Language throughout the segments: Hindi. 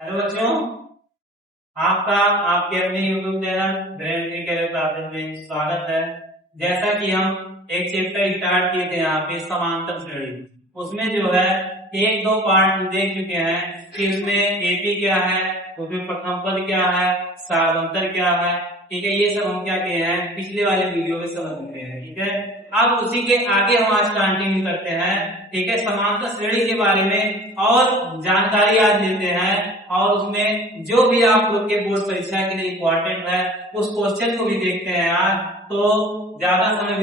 हेलो बच्चों, आपका आपके अपने YouTube चैनल ब्रेन क्लासेस में स्वागत है। जैसा कि हम एक चैप्टर स्टार्ट किए थे यहाँ पे समांतर श्रेणी, उसमें जो है एक दो पार्ट देख चुके हैं कि इसमें एपी क्या है, उसमें प्रथम पद क्या है, साधांतर क्या है। ठीक है, ये सब हम क्या किए हैं पिछले वाले वीडियो में समझ चुके हैं। ठीक है, अब उसी के आगे हम आज कंटिन्यू करते हैं। ठीक है, समांतर श्रेणी के बारे में और जानकारी आज लेते हैं और उसमें जो भी आप लोग के बोर्ड परीक्षा के लिए इम्पोर्टेंट है उस क्वेश्चन को भी देखते हैं आज। तो ज्यादा समय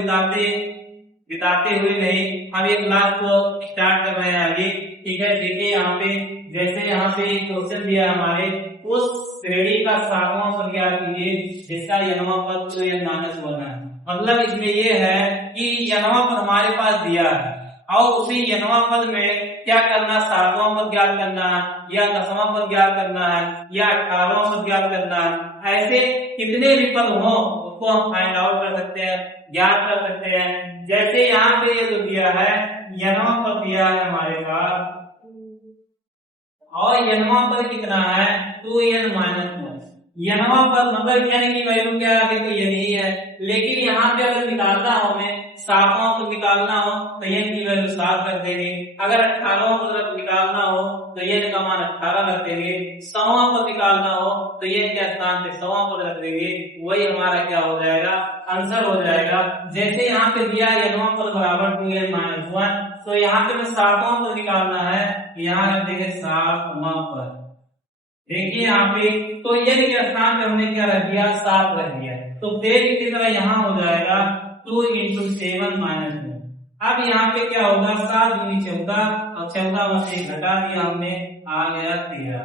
बिताते हुए नहीं, हम एक क्लास को स्टार्ट कर रहे हैं अभी। ठीक है, देखिए यहाँ पे जैसे यहाँ पे क्वेश्चन दिया हमारे, उस श्रेणी का सातवां पद ज्ञात कीजिए जिसका यनवा पद 2n-1 है। मतलब इसमें ये है कि यनवा पद हमारे पास दिया है और उसी यनवा पद में क्या करना, सातवां पद ज्ञात करना है या 10वां पद ज्ञात करना है या 18वां पद ज्ञात करना है। ऐसे कितने भी पद हो उसको हम फाइंड आउट कर सकते हैं, ज्ञात कर सकते हैं। जैसे यहाँ पे ये जो दिया है यनवा पद दिया है हमारे पास और यनवा पद कितना है 2n-1। यनवा पद मतलब n की वैल्यू क्या है, तो ये नहीं है, लेकिन यहाँ पे अगर निकालना हो हमें सातवां पद निकालना हो तो n की वैल्यू 7 रख देंगे। अगर 18वां पद निकालना हो तो n का मान 18 रख देंगे। 100वां पद निकालना हो तो n के स्थान पे 100वां पद रख देंगे। वही हमारा क्या हो जाएगा, आंसर हो जाएगा। जैसे यहाँ पे दिया यनवा पद बराबर 2n-1, तो यहाँ पे मैं सातवां पद निकालना है, यहाँ रख देंगे 7वां पद। देखिए यहाँ पे तो n के स्थान पे हमने क्या रख दिया, 7 रख दिया। तो फिर इसी तरह यहाँ हो जाएगा 2 × 7-1। अब यहाँ पे क्या होगा, 7 दूनी 14 और 14 में से घटा दिया हमने, आ गया 13।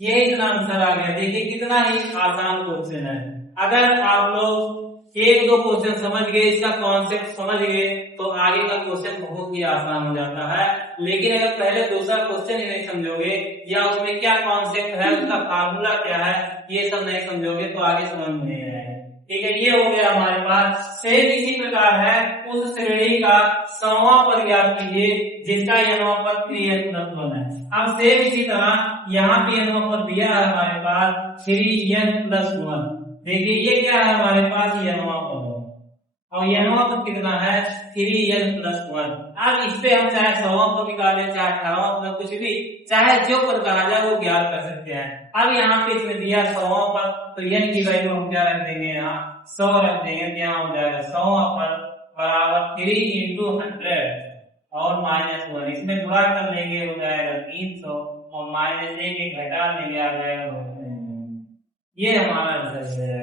ये इतना आंसर आ गया। देखिए कितना ही आसान क्वेश्चन है। अगर आप लोग एक दो क्वेश्चन समझ गए, इसका कॉन्सेप्ट समझ गए, तो आगे का क्वेश्चन बहुत ही आसान हो जाता है। लेकिन अगर पहले दूसरा क्वेश्चन ही नहीं समझोगे या उसमें क्या कॉन्सेप्ट है, उसका फार्मूला क्या है, ये सब नहीं समझोगे तो आगे समझ में नहीं आएगा। ठीक है, ये हो गया हमारे पास। सेम इसी प्रकार है, उस श्रेणी का 100वां पद ज्ञात कीजिए जिसका यनवा पद 3n+1 है। अब सेम इसी तरह यहाँ पे यनवा पद दिया है हमारे पास 3n+1। देखिए ये क्या है हमारे पास, यनवा पद और यनवा पद कितना है 3n+1। अब इस पे हम चाहे 100वां पद निकालें, चाहे 18वां पद, कुछ भी चाहे जो पद कहा जाए वो ज्ञात कर सकते हैं। अब यहाँ पे इसमें दिया 100वां पद, तो n की वैल्यू हम क्या रख देंगे, यहाँ 100 रख देंगे। तो यहाँ हो जाएगा 100वां पद बराबर 3 × 100 और -1। इसमें गुणा कर लेंगे, हो जाएगा 300 और -1 के घटा लेंगे, आ जाएगा। ये हमारा आंसर है।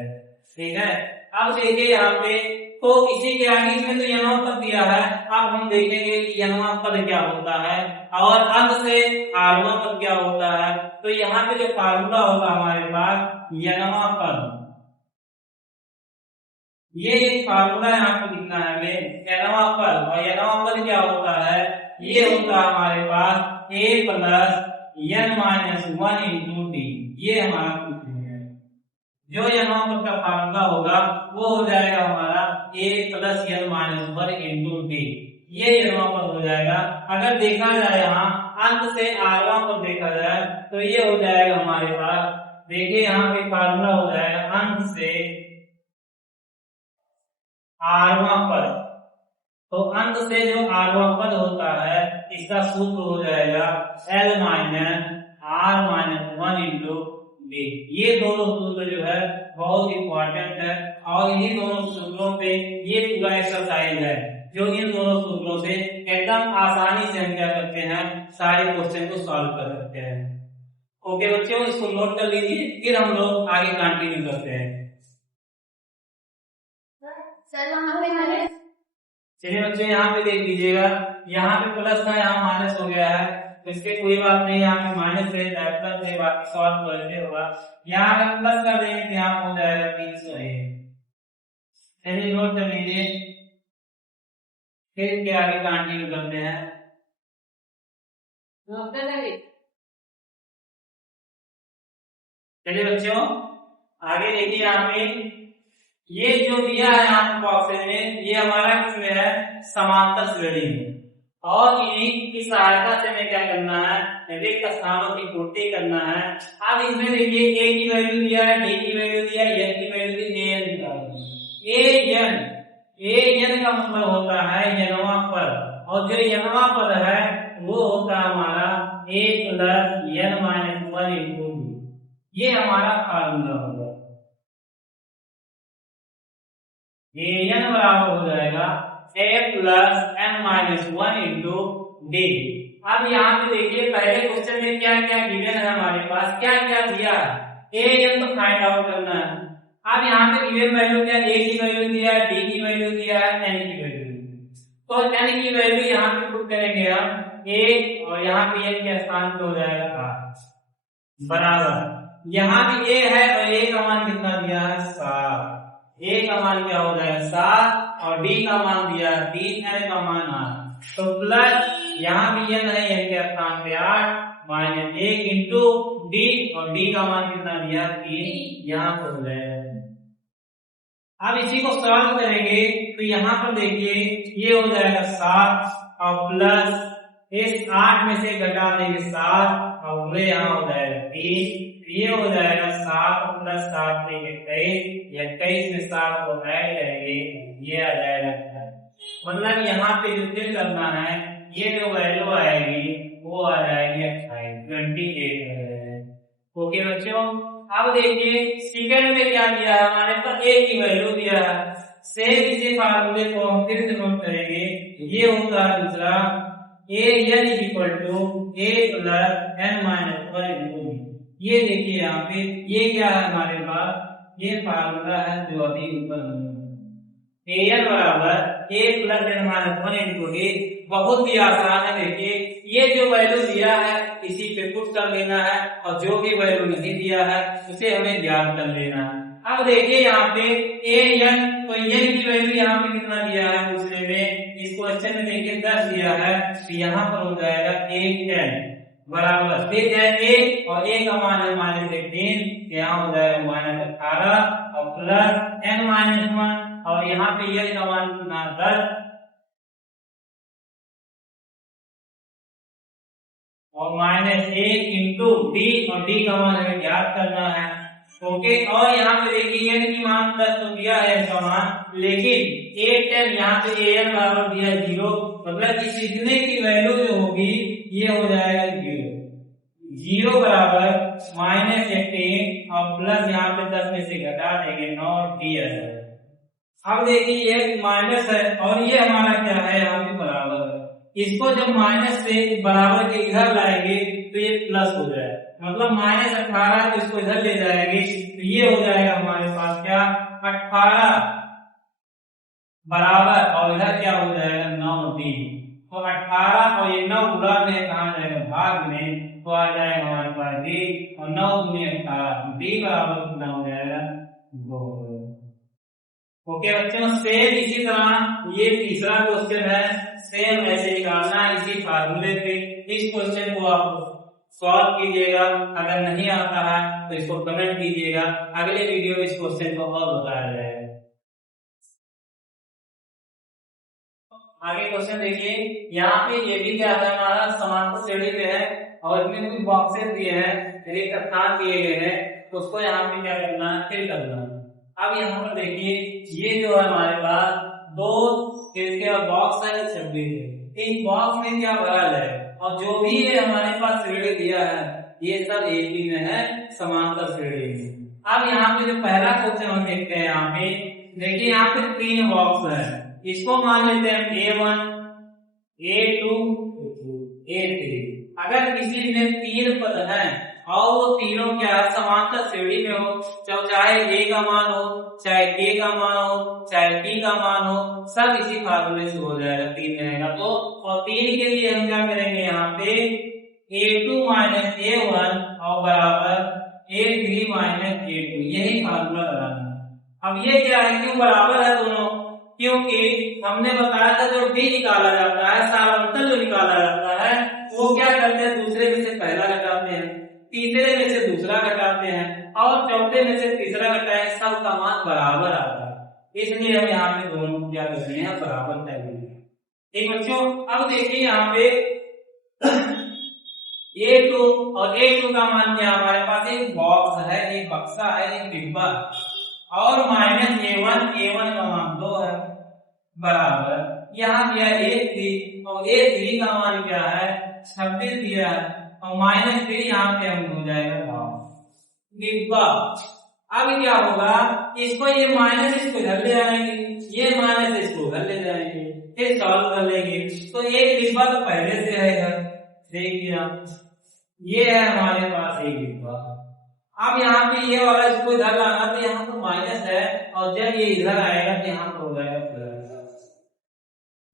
ठीक है, अब देखिए यहाँ पे तो इसी के आगे इसमें तो यनवा पद दिया है। अब हम देखेंगे कि यनवा पद क्या होता है और अंत से आगमा पद क्या होता है। तो यहाँ पे जो फार्मूला होगा हमारे पास यनवा पद, ये एक फार्मूला यहाँ पे लिखना है हमें, यनवा पद। और यनवा पद क्या होता है, ये होता है हमारे पास a + n-1 × d। ये हमारा जो यनवा पद का फार्मूला होगा वो हो जाएगा हमारा a + n-1 × d। ये यनवा पद हो जाएगा। अगर देखा जाए यहाँ अंत से आगमा पद देखा जाए तो ये हो जाएगा हमारे पास, देखिए यहाँ पे फार्मूला हो जाएगा अंत से आगमा पद। तो अंत से जो आगमा पद होता है इसका सूत्र हो जाएगा L - R - 1 × D। ये दोनों सूत्र जो है बहुत इंपॉर्टेंट है और इन्हीं दोनों सूत्रों पे ये पूरा एक्सरसाइज है, जो इन दोनों सूत्रों से एकदम आसानी से हम क्या करते हैं, सारे क्वेश्चन को सॉल्व कर सकते हैं। ओके बच्चों, इसको नोट कर लीजिए, फिर हम लोग आगे कंटिन्यू करते हैं। चलिए बच्चों यहाँ पे देख लीजिएगा, यहाँ पे प्लस था, यहाँ माइनस हो गया है, तो इसके कोई बात नहीं, यहाँ पे माइनस है, प्लस है, बाकी सॉल्व करते होगा। यहाँ पे प्लस कर देंगे तो यहाँ हो जाएगा 301। चलिए नोट कर लीजिए, फिर इसके आगे कंटिन्यू करते हैं। चलिए बच्चों आगे देखिए, यहाँ पे ये जो दिया है यहाँ बॉक्स में, ये हमारा किसमें है, समांतर श्रेणी में। और इन्हीं की सहायता से हमें क्या करना है, रिक्त स्थानों की पूर्ति करना है। अब इसमें देखिए ए की वैल्यू दिया है, डी की वैल्यू दिया है, एन की वैल्यू दी, ए एन निकालना। ए एन का मतलब होता है यनवा पद, और जो यनवा पद है वो होता है हमारा A plus N minus one into B. ये हमारा फार्मूला होगा। ए एन बराबर हो जाएगा A plus N minus one into D. अब यहाँ पे देखिए पहले क्वेश्चन में क्या क्या गिवन है हमारे पास, क्या क्या दिया है, ए एन तो फाइंड आउट करना है। अब यहाँ पे गिवन वैल्यू क्या, ए की वैल्यू दिया है, डी की वैल्यू दिया है, एन की वैल्यू दिया है। तो एन की वैल्यू यहाँ पे पुट करेंगे हम ए, और यहाँ पे एन के स्थान पे हो जाएगा आठ बराबर। यहाँ भी ए है और ए का मान कितना दिया है 7, ए का मान क्या हो जाएगा 7, और डी का मान दिया 3, एन का मान 8। तो प्लस यहाँ भी एन है, एन के स्थान पे 8 माइनस 1 इंटू डी, और डी का मान कितना दिया 3, यहाँ पर हो जाएगा। अब इसी को सॉल्व करेंगे तो यहाँ पर देखिए ये हो जाएगा 7 और प्लस इस 8 में से घटा देंगे 7 और पूरे यहाँ हो जाएगा 3, ये हो जाएगा 7 प्लस 7 21, 21 में 7 को ऐड करेंगे, ये आ जाएगा। मतलब यहाँ पे जो फिल करना है, ये जो वैल्यू आएगी वो आ जाएगी 28। ओके बच्चों, अब देखिए सेकंड में क्या दिया है हमारे पास, ए की वैल्यू दिया है। सेम इसी फार्मूले को हम फिर से नोट करेंगे। ये होता है दूसरा A N equal to A plus N minus one into B. ये देखिए यहाँ पे ये क्या है हमारे पास, ये फार्मूला है जो अभी ऊपर ए एन बराबर A plus N minus one into D. बहुत ही आसान है। देखिए ये जो वैल्यू दिया है इसी पे पुट कर लेना है, और जो भी वैल्यू नहीं दिया है उसे हमें ज्ञात कर लेना है। अब देखिए यहाँ पे ए एन, तो एन की वैल्यू यहाँ पे कितना दिया है दूसरे में, इस क्वेश्चन में देखिए 10 दिया है, तो यहाँ पर हो जाएगा 8 बराबर फिर जाए ए, और ए का मान है माइनस 18, यहाँ हो जाएगा माइनस 18 और प्लस एन माइनस 1, और यहाँ पे एन का मान कितना 10 और माइनस 1 इंटू डी, और डी का मान हमें ज्ञात करना है। ओके, और यहाँ पे देखिए एन की मान 10 तो दिया है इसका मान, लेकिन 8 10 यहाँ पे ए एन बराबर दिया है 0, मतलब इस इतने की वैल्यू जो होगी ये हो जाएगा 0 बराबर माइनस 18 और प्लस यहाँ पे 10 में से घटा देंगे 9, डी आ जाएगा। अब देखिए ये माइनस है और ये हमारा क्या है यहाँ पे बराबर है। इसको जब माइनस से बराबर के इधर लाएंगे तो ये प्लस हो जाएगा, मतलब माइनस 18 तो इसको इधर ले जाएंगे तो ये हो जाएगा हमारे पास क्या 18 बराबर, और इधर क्या हो जाएगा 9 डी। तो 18 और ये 9 गुणा में कहा जाएगा भाग में, तो आ जाएगा हमारे पास डी, और 9 गुने 18 डी बराबर कितना हो जाएगा 2। ओके बच्चों, सेम इसी तरह ये तीसरा क्वेश्चन है, सेम ऐसे निकालना है इसी फार्मूले पे। इस क्वेश्चन को आप सॉल्व कीजिएगा, अगर नहीं आता है तो इसको कमेंट कीजिएगा, अगले वीडियो में इस क्वेश्चन को और बताया जाएगा। आगे क्वेश्चन देखिए, यहाँ पे ये भी क्या है हमारा समांतर श्रेणी पे है, और इसमें कुछ बॉक्सेस दिए हैं, एक स्थान दिए गए हैं, तो उसको यहाँ पे क्या करना है फिल करना है। अब यहाँ पर देखिए ये जो है हमारे पास 2 इसके बॉक्स है 26 है, इस बॉक्स में क्या भरा है, और जो भी है हमारे पास श्रेणी दिया है ये सब एक ही में है, समांतर श्रेणी में। अब यहाँ पे जो पहला क्वेश्चन हम देखते हैं, यहाँ पे देखिए यहाँ पे 3 बॉक्स है, इसको मान लेते हैं A1 A2 A3। अगर किसी में 3 पद है और वो तीनों क्या है समांतर श्रेणी में हो, चाहे ए का मान हो, चाहे के का मान हो, चाहे टी का मान हो, सब इसी फार्मूले से हो जाएगा, 3 रहेगा तो। और 3 के लिए हम क्या करेंगे यहाँ पे A2 माइनस A1 और बराबर A3 माइनस A2, यही फार्मूला लगाना है। अब ये क्या है, क्यों बराबर है दोनों, क्योंकि हमने बताया था जो डी निकाला जाता है, सारांतर जो निकाला जाता है वो क्या करते हैं दूसरे में से पहला घटाते हैं, तीसरे में से दूसरा घटाते हैं, और चौथे में से तीसरा घटाएं, सब का मान बराबर आता है। इसलिए हम यहाँ पे दोनों क्या कर रहे हैं बराबर कर रहे हैं। ठीक बच्चों, अब देखिए यहाँ पे A2 और A2 का मान क्या, हमारे पास एक बॉक्स है, एक बक्सा है, एक डिब्बा, और माइनस A1 का मान 2 है, बराबर यहाँ दिया A3 और A3 का मान क्या है 26 दिया है, और माइनस 3 यहाँ पे हम हो जाएगा डिब्बा। अब क्या होगा, इसको ये माइनस इसको इधर ले आएंगे, ये माइनस इसको उधर ले जाएंगे, फिर सॉल्व कर लेंगे। तो एक डिब्बा तो पहले से है इधर, देखिए आप, ये है हमारे पास एक डिब्बा। अब यहाँ पे ये वाला इसको इधर लाना, तो यहाँ तो माइनस है, और जब ये इधर आएगा तो यहाँ पर हो जाएगा प्लस।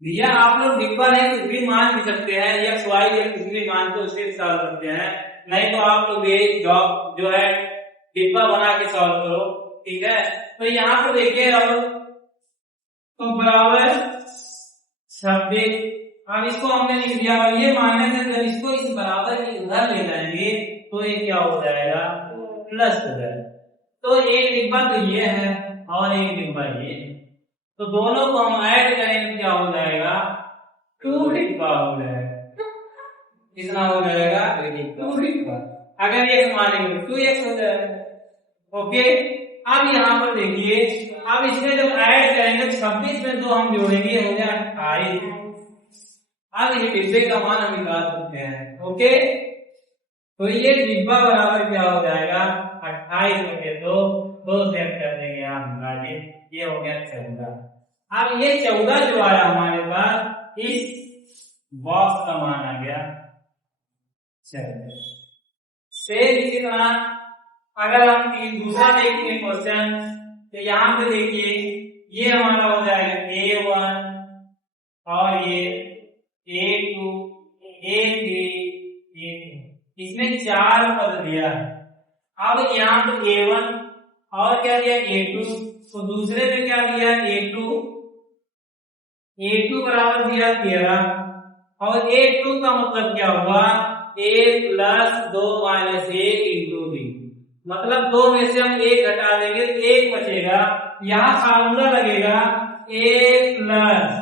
भैया आप लोग डिब्बा नहीं कुछ भी मान भी सकते हैं, एक्स वाई या कुछ भी मान तो उससे सॉल्व करते हैं, नहीं तो आप लोग ये जॉब जो है डिब्बा बना के सॉल्व करो, ठीक है। तो यहाँ पे देखिए अब तो बराबर 26, अब इसको हमने लिख दिया, और ये माइनस है, जब इसको इस बराबर के उधर ले जाएंगे तो ये क्या हो जाएगा प्लस हो जाएगा। तो एक डिब्बा तो ये है और एक डिब्बा ये, तो दोनों को हम ऐड करेंगे क्या हो जाएगा 2 डिब्बा हो जाएगा, कितना हो जाएगा 2 डिब्बा। अगर ये मानेंगे 2x हो जाएगा, ओके। अब यहाँ पर देखिए, अब इसमें जब ऐड करेंगे 26 में 2 हम जोड़ेंगे हो गया 28। अब ये डिब्बे का मान हम निकाल सकते हैं, ओके। तो ये डिब्बा बराबर क्या हो जाएगा 28 में 2 से कर देंगे आप, ये हो गया 14। अब ये 14 जो आया हमारे पास, इस बॉक्स का मान आ गया 14। से इसी तरह अगर हम दूसरा देखेंगे क्वेश्चन, तो यहाँ पे देखिए ये हमारा हो जाएगा A1 और ये A2 A3 A2, इसमें 4 पद दिया है। अब यहाँ पे A1 और क्या दिया A2, तो दूसरे में क्या दिया A2 बराबर दिया 13, और A2 का मतलब क्या हुआ A plus 2 minus 1 into B, मतलब 2 में से हम 1 घटा देंगे तो 1 बचेगा। यहाँ फार्मूला लगेगा A plus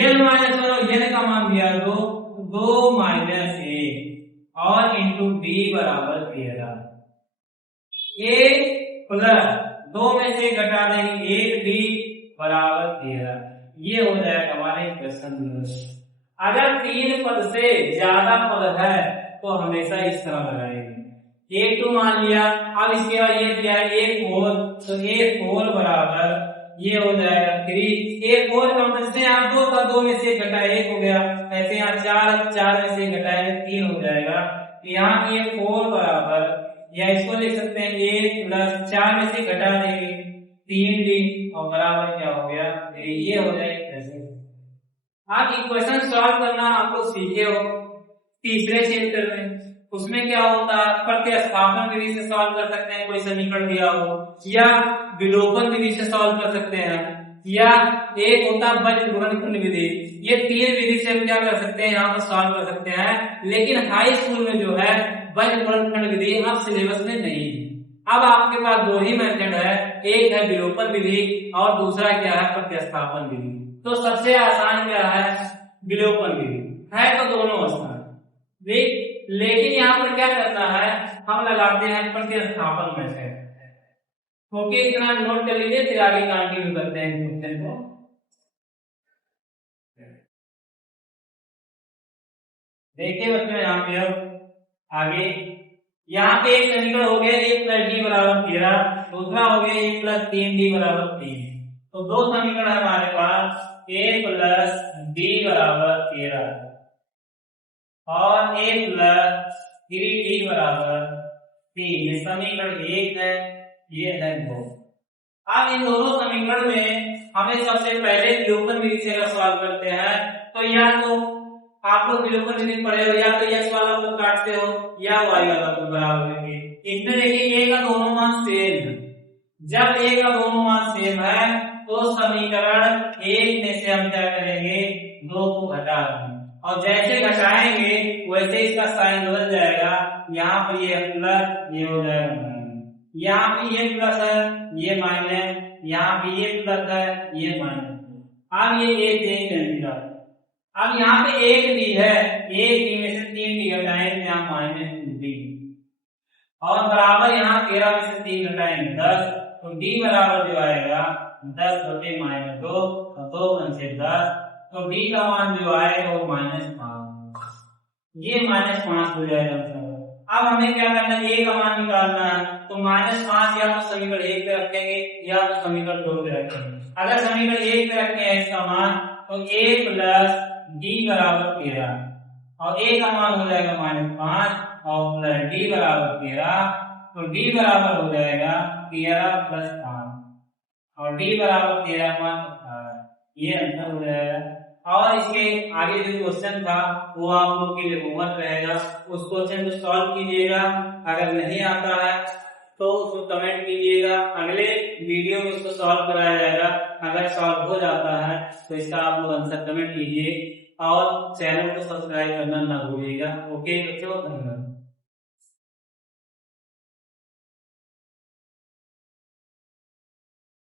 n minus n का मान दिया 2 माइनस 1 और इंटू B बराबर 13। A प्लस 2 में से घटा देंगे 1 B बराबर 13, ये हो जाएगा हमारे क्वेश्चन। अगर 3 पद से ज्यादा पद है तो हमेशा इस तरह लगाएंगे। A2 मान लिया, अब इसके बाद ये दिया है A4, तो A4 बराबर ये हो जाएगा 3। A4 का मतलब से यहाँ 2 का 2 में से घटा 1 हो गया, ऐसे यहाँ 4 में से घटा 3 हो जाएगा। यहाँ A4 बराबर, या इसको लिख सकते हैं A प्लस 4 में से घटा देंगे 3D और बराबर क्या हो गया, ये हो जाएगा। आप इक्वेशन सॉल्व करना आप लोग सीखे हो तीसरे चैप्टर में, उसमें क्या होता है प्रतिस्थापन विधि से सॉल्व कर सकते हैं, कोई समीकरण दिया हो, या विलोपन विधि से सॉल्व कर सकते हैं, या एक होता है वज्र गुणनखंड विधि। ये 3 विधि से हम क्या कर सकते हैं, यहाँ पर सॉल्व कर सकते हैं। लेकिन हाई स्कूल में जो है वज्र गुणनखंड विधि अब सिलेबस में नहीं है। अब आपके पास 2 ही मेथड है, एक है विलोपन विधि और दूसरा क्या है प्रतिस्थापन विधि। तो सबसे आसान क्या है विलोपन विधि है, तो दोनों आसान, लेकिन यहाँ पर क्या करना है, हम लगाते हैं प्रतिस्थापन मेथड। ओके, इतना नोट कर लीजिए, फिर आगे कंटिन्यू करते हैं क्वेश्चन को। देखिए बच्चों यहाँ पे अब आगे, यहाँ पे एक समीकरण हो गया a प्लस d बराबर 13, दूसरा हो गया a प्लस 3d बराबर 3। तो 2 समीकरण है हमारे पास, a प्लस d बराबर 13 और a प्लस 3d बराबर 3। ये समीकरण 1 है, ये है 2। अब इन दोनों समीकरण में हमें सबसे पहले विलोपन विधि से अगर सॉल्व करते हैं, तो या तो आप लोग विलोपन विधि पढ़े हो, या तो x वाला को काटते हो या y वाला को बराबर करके। इसमें देखिए a का दोनों मान सेम है, जब a का दोनों मान सेम है तो समीकरण 1 में से हम क्या करेंगे 2 को घटा देंगे, और जैसे घटाएंगे वैसे इसका साइन बदल जाएगा। यहाँ पर ये प्लस, ये हो जाएगा माइनस, यहाँ पे ये प्लस है ये माइनस, यहाँ पे ये प्लस है ये माइनस। अब ये एक कैंसिल, अब यहाँ पे एक डी है, एक डी में से 3 डी घटाएंगे यहाँ -2d और बराबर यहाँ 13 में से 3 घटाएंगे 10, तो डी बराबर जो आएगा 10 बटे -2 और 2 से 10, तो डी का मान जो आएगा वो -5, ये -5 हो जाएगा। अब हमें क्या करना है, ए का मान निकालना है, तो -5 या तो समीकरण 1 पे रखेंगे या तो समीकरण 2 पे रखेंगे। अगर समीकरण 1 पे रखें इसका मान, तो a प्लस डी बराबर 13 और a का मान हो जाएगा -5 और प्लस डी बराबर 13, तो डी बराबर हो जाएगा 13 प्लस 5 और डी बराबर 13 मान 18, ये आंसर हो जाएगा। और इसके आगे जो क्वेश्चन था वो आप लोग के लिए होमवर्क रहेगा, उस क्वेश्चन को सॉल्व कीजिएगा। अगर नहीं आता है तो उसको कमेंट कीजिएगा, अगले वीडियो में उसको सॉल्व कराया जाएगा। अगर सॉल्व हो जाता है तो इसका आप लोग आंसर कमेंट कीजिए और चैनल को सब्सक्राइब करना ना भूलिएगा। ओके बच्चों, धन्यवाद।